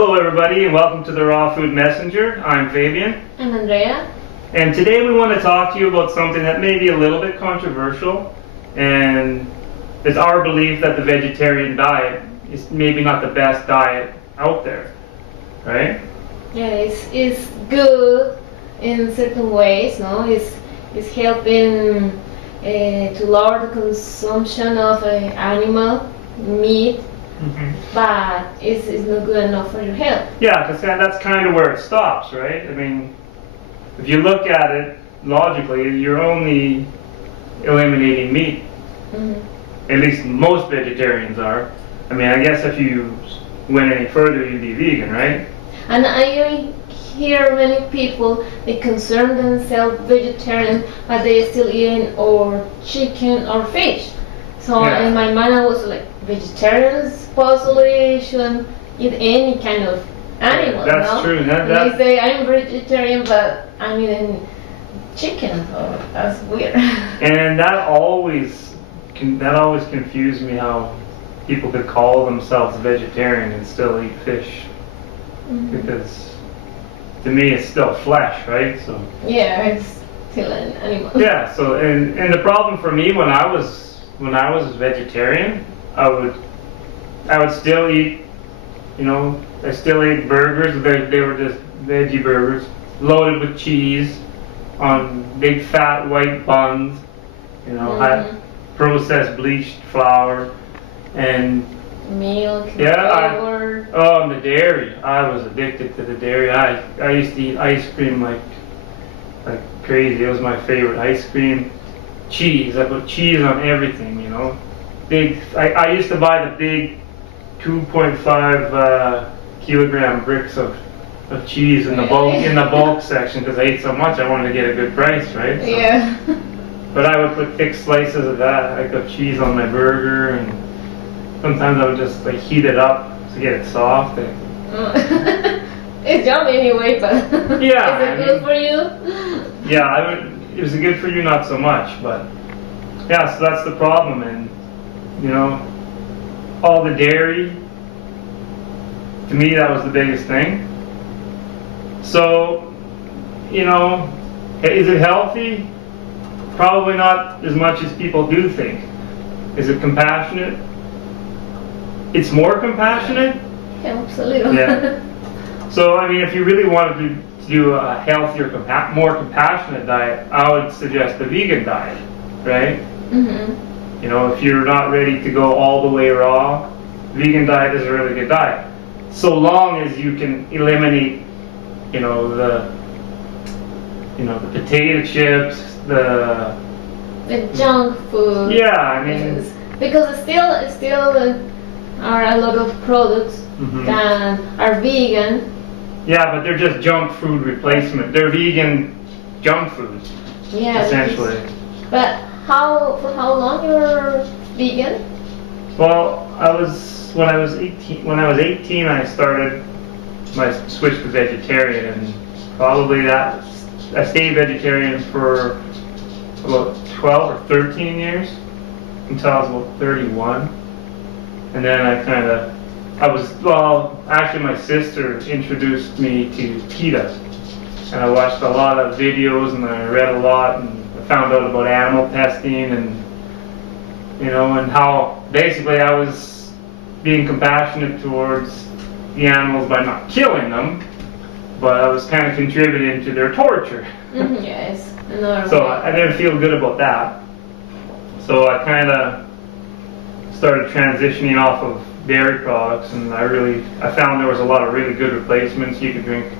Hello everybody and welcome to the Raw Food Messenger. I'm Fabian. I'm Andrea. And today we want to talk to you about something that may be a little bit controversial, and it's our belief that the vegetarian diet is maybe not the best diet out there, right? Yeah, it's good in certain ways, no? It's helping to lower the consumption of animal meat, but it's not good enough for your health. Yeah, because that's kind of where it stops, right? I mean, if you look at it logically, you're only eliminating meat. At least most vegetarians are. I mean, I guess if you went any further, you'd be vegan, right? And I hear many people, they consider themselves vegetarian, but they still eating or chicken or fish. So in my mind, I was like, vegetarians possibly shouldn't eat any kind of animal. That's true. They say I'm vegetarian, but I'm eating chicken. Oh, that's weird. And that always confused me, how people could call themselves vegetarian and still eat fish, because to me it's still flesh, right? So yeah, it's still an animal. Yeah. So and the problem for me when I was vegetarian, I would still eat, I still ate burgers. They were just veggie burgers, loaded with cheese, on big fat white buns, high processed bleached flour, and milk, yogurt. And the dairy. I was addicted to the dairy. I used to eat ice cream like crazy. It was my favorite ice cream. Cheese. I put cheese on everything, Big. I used to buy the big 2.5 kilogram bricks of cheese in the bulk section, because I ate so much I wanted to get a good price, right? So, yeah. But I would put thick slices of that, of cheese on my burger, and sometimes I would just heat it up to get it soft. It's yummy anyway, but yeah, is it good for you? Yeah, it was good for you, not so much, but yeah, so that's the problem. And all the dairy, to me that was the biggest thing. So, is it healthy? Probably not as much as people do think. Is it compassionate? It's more compassionate? Helps a little. Yeah. So, I mean, if you really wanted to do a healthier, more compassionate diet, I would suggest the vegan diet, right? If you're not ready to go all the way raw, vegan diet is a really good diet. So long as you can eliminate, the potato chips, the junk food. Yeah, I mean, because it still are a lot of products that are vegan. Yeah, but they're just junk food replacement. They're vegan junk foods, essentially. But for how long you're vegan? Well, when I was 18, I started my switch to vegetarian, and probably I stayed vegetarian for about 12 or 13 years until I was about 31, and then actually my sister introduced me to PETA, and I watched a lot of videos and I read a lot, and I found out about animal testing, and and how basically I was being compassionate towards the animals by not killing them, but I was kind of contributing to their torture. Yes. So I didn't feel good about that. So I kind of started transitioning off of dairy products, and I found there was a lot of really good replacements. You could drink,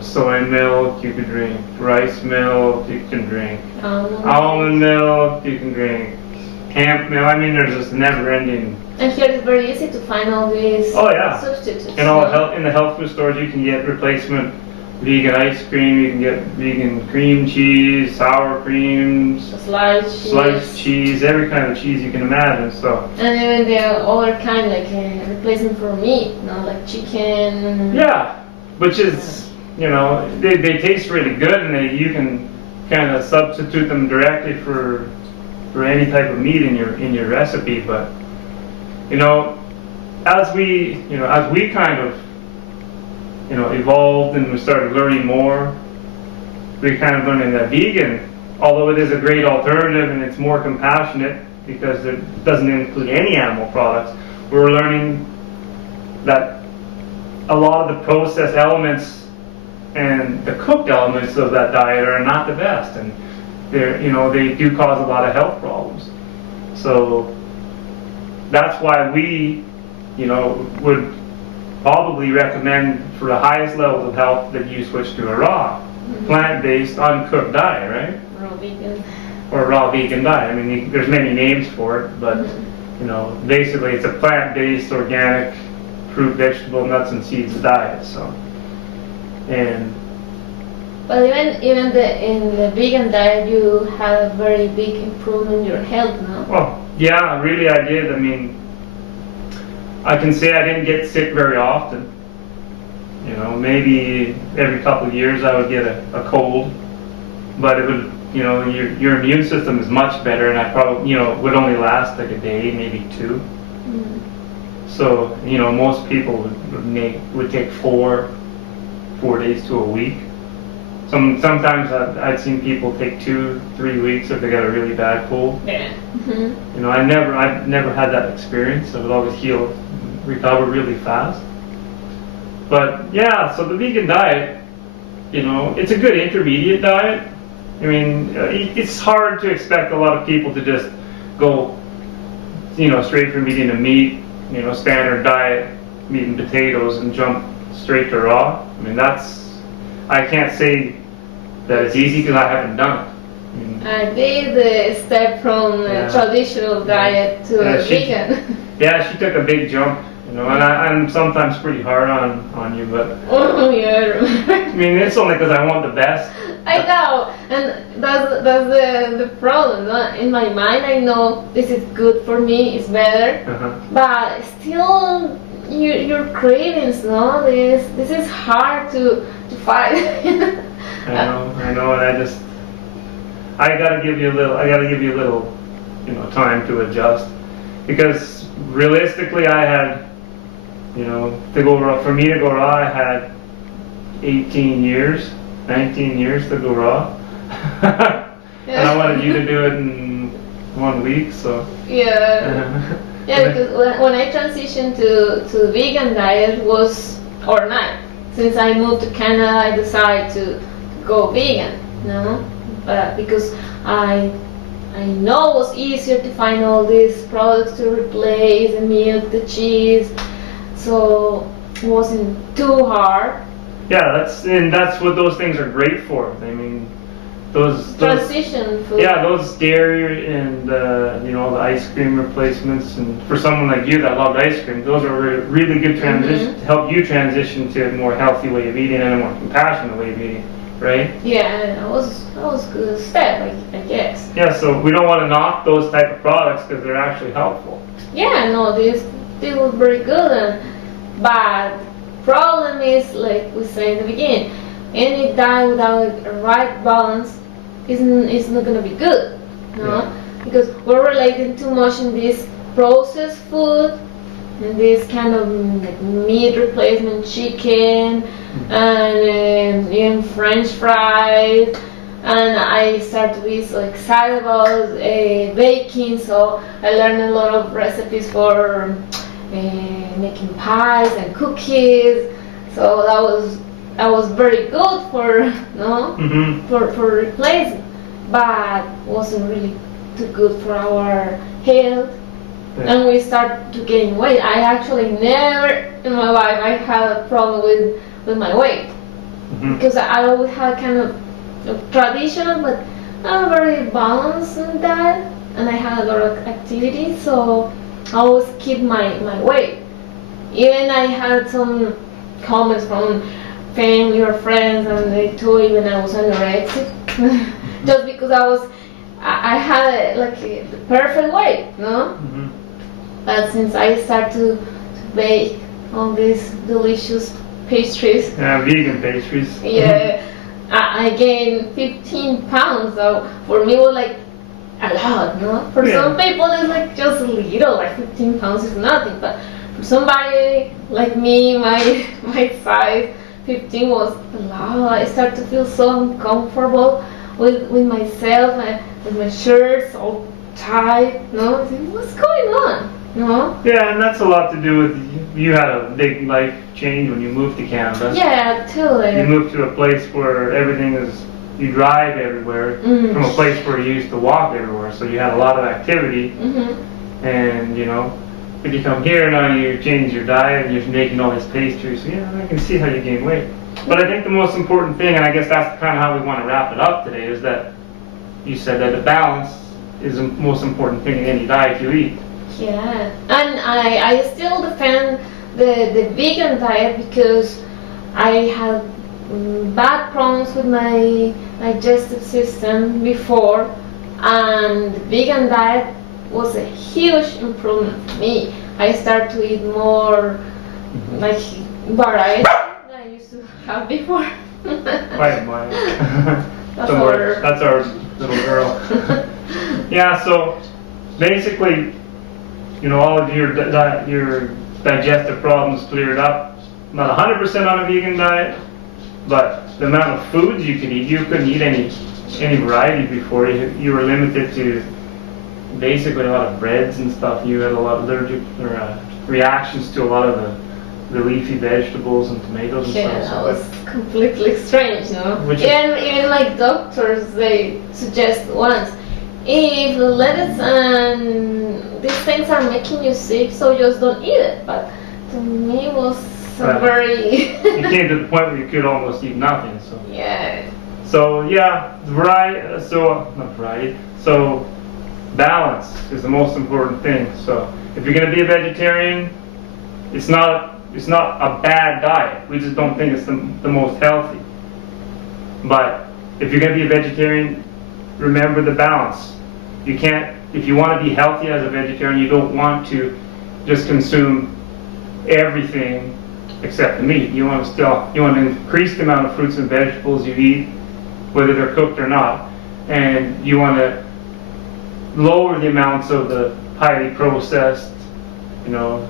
soy milk, you could drink rice milk, you can drink almond milk, you can drink hemp milk. I mean, there's just never-ending. And here it's very easy to find all these substitutes. In the health food stores, you can get replacement vegan ice cream, you can get vegan cream cheese, sour creams, sliced cheese, every kind of cheese you can imagine. So. And even the other kind, like replacement for meat, like chicken. Yeah, which is, they taste really good, and you can kind of substitute them directly for any type of meat in your recipe. But as we kind of, evolved and we started learning more, we kind of learning that vegan, although it is a great alternative and it's more compassionate because it doesn't include any animal products, we're learning that a lot of the processed elements and the cooked elements of that diet are not the best, and they do cause a lot of health problems. So that's why we, would probably recommend for the highest levels of health that you switch to a raw, plant-based, uncooked diet, right? Raw vegan. Or raw vegan diet. I mean, there's many names for it, but basically it's a plant-based, organic, fruit, vegetable, nuts, and seeds diet. So, but even in the vegan diet, you had a very big improvement in your health, no? Well, yeah, really I did. I mean, I can say I didn't get sick very often. Maybe every couple of years I would get a cold, but it would, your immune system is much better, and I probably, would only last like a day, maybe two. So, most people would take four days to a week. Sometimes I'd seen people take 2-3 weeks if they got a really bad cold. Yeah. I've never had that experience. I would always recover really fast. But yeah, so the vegan diet, it's a good intermediate diet. I mean, it's hard to expect a lot of people to just go, straight from eating a meat, standard diet, meat and potatoes, and jump straight to raw. I mean, I can't say that it's easy because I haven't done it. I did the step from traditional diet to vegan. Yeah, she took a big jump, and I'm sometimes pretty hard on you, but Oh yeah. I mean, it's only because I want the best. I know, and that's the problem. No? In my mind, I know this is good for me, it's better, but still, your cravings, no? This is hard to fight. I know, and I gotta give you a little, time to adjust, because realistically, I had, for me to go raw, I had 18 years. 19 years to go raw. And I wanted you to do it in 1 week, so. Yeah. Yeah, because when I transitioned to vegan diet was overnight. Since I moved to Canada, I decided to go vegan, because I know it was easier to find all these products to replace the milk, the cheese, so it wasn't too hard. Yeah, that's what those things are great for. I mean, those transition food. Yeah, those dairy and the ice cream replacements, and for someone like you that loved ice cream, those are really good transition to help you transition to a more healthy way of eating and a more compassionate way of eating, right? Yeah, that was a good step, I guess. Yeah, so we don't want to knock those type of products because they're actually helpful. Yeah, no, this was very good, but problem is, like we said in the beginning, any diet without a right balance is not going to be good, because we're relating too much in this processed food and this kind of like meat replacement, chicken, and even French fries. And I started to be so excited about baking, so I learned a lot of recipes for making pies and cookies, so that was very good for for replacing, but wasn't really too good for our health. And we start to gain weight. I actually never in my life I had a problem with my weight, because I always had kind of traditional but not very balanced in that, and I had a lot of activity, so I always keep my weight. Even I had some comments from family or friends, and they told me when I was anorexic, just because I had like the perfect weight, But since I started to bake all these delicious pastries, vegan pastries, I gained 15 pounds. So for me, it was like a lot, For some people, it's like just a little, like 15 pounds is nothing, but for somebody like me, my size 15 was a lot. I started to feel so uncomfortable with myself and with my shirts all tight. No, I think, what's going on? No. Yeah, and that's a lot to do with you had a big life change when you moved to Canada. Yeah, totally. You moved to a place where everything is, you drive everywhere from a place where you used to walk everywhere. So you had a lot of activity. And, you know, if you come here now, you change your diet and you're making all these pastries. So yeah, I can see how you gain weight. But I think the most important thing, and I guess that's kind of how we want to wrap it up today, is that you said that the balance is the most important thing in any diet you eat. Yeah, and I still defend the vegan diet because I had bad problems with my digestive system before, and the vegan diet was a huge improvement for me. I started to eat more like variety than I used to have before. Quite much. That's That's our little girl. Yeah, so basically, you know, all of your digestive problems cleared up. Not 100% on a vegan diet, but the amount of foods you could eat, you couldn't eat any variety before. You were limited to basically a lot of breads and stuff. You had a lot of allergic reactions to a lot of the leafy vegetables and tomatoes and yeah, stuff. that was completely strange, no? Which Even like doctors, they suggest once, if lettuce and these things are making you sick, so just don't eat it. But to me, it was very. You came to the point where you could almost eat nothing. So Yeah. So yeah, variety. Not variety. So balance is the most important thing. So if you're going to be a vegetarian, it's not a bad diet. We just don't think it's the most healthy. But if you're going to be a vegetarian, remember the balance. You can't, if you want to be healthy as a vegetarian, you don't want to just consume everything except the meat. You want to increase the amount of fruits and vegetables you eat, whether they're cooked or not, and you want to lower the amounts of the highly processed, you know,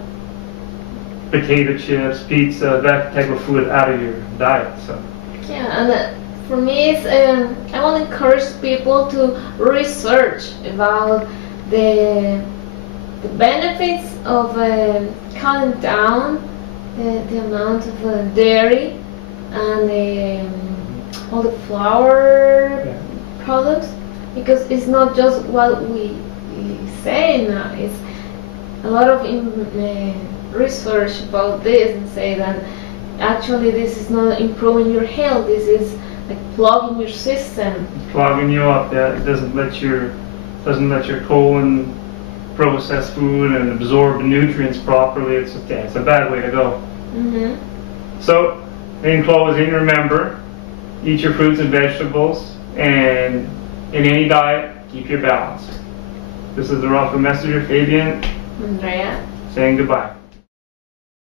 potato chips, pizza, that type of food out of your diet. So Yeah, and for me, it's, I want to encourage people to research about the benefits of cutting down the amount of dairy and all the flour products, because it's not just what we say now. It's a lot of research about this and say that actually this is not improving your health. This is like clogging your system. Clogging you up. Yeah, it doesn't let your colon process food and absorb nutrients properly. It's a bad way to go. So, in closing, remember, eat your fruits and vegetables, and in any diet, keep your balance. This is the Rafa Messenger, Fabian, Andrea, saying goodbye.